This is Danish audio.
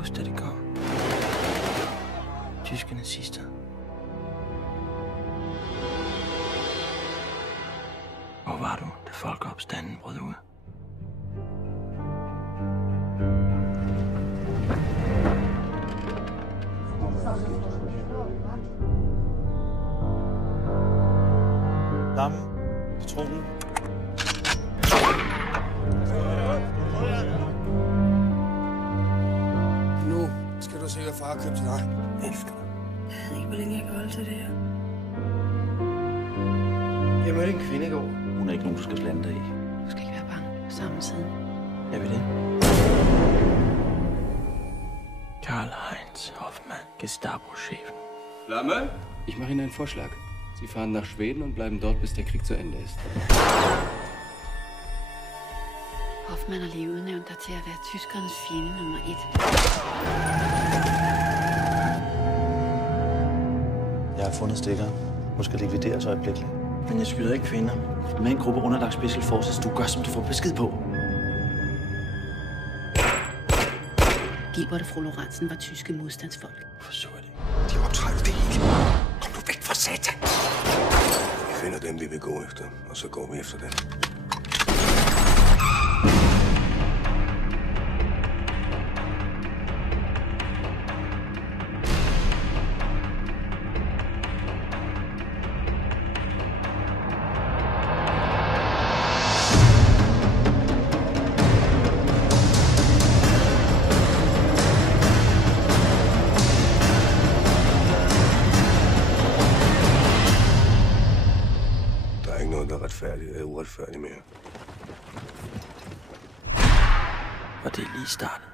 huske, da det kom. Tyske nazister. Hvor var du, da folkeopstanden brød ud? Damme, patronen. Nu skal du sikkert far købe til dig. Jeg elsker dig. Jeg ved ikke, hvor længe jeg kan holde til det her. Jeg mødte en kvinde i går. Hun er ikke nogen, du skal blande dig i. Du skal ikke være bange på samme side. Jeg vil det. Karl-Heinz Hoffmann, Gestapo-Chefen. Flamme? Ich mache Ihnen einen Vorschlag. Sie fahren nach Schweden und bleiben dort, bis der Krieg zu Ende ist. Hoffmann har lige udnævnt dig til at være tyskernes fjende nummer 1. Jeg har fundet stikkeren. Hun skal likvideres øjeblikkeligt. Men jeg skyder ikke kvinder. Med en gruppe underlagt Special Forces, du gør, som du får besked på. Gilbert og fru Lorentzen var tyske modstandsfolk. Hvorfor så jeg det? De optræder det hele. Kom nu væk fra satan. Vi finder dem, vi vil gå efter, og så går vi efter dem. Der er ikke noget, der er retfærdigt eller uretfærdigt mere. Og det er lige startet.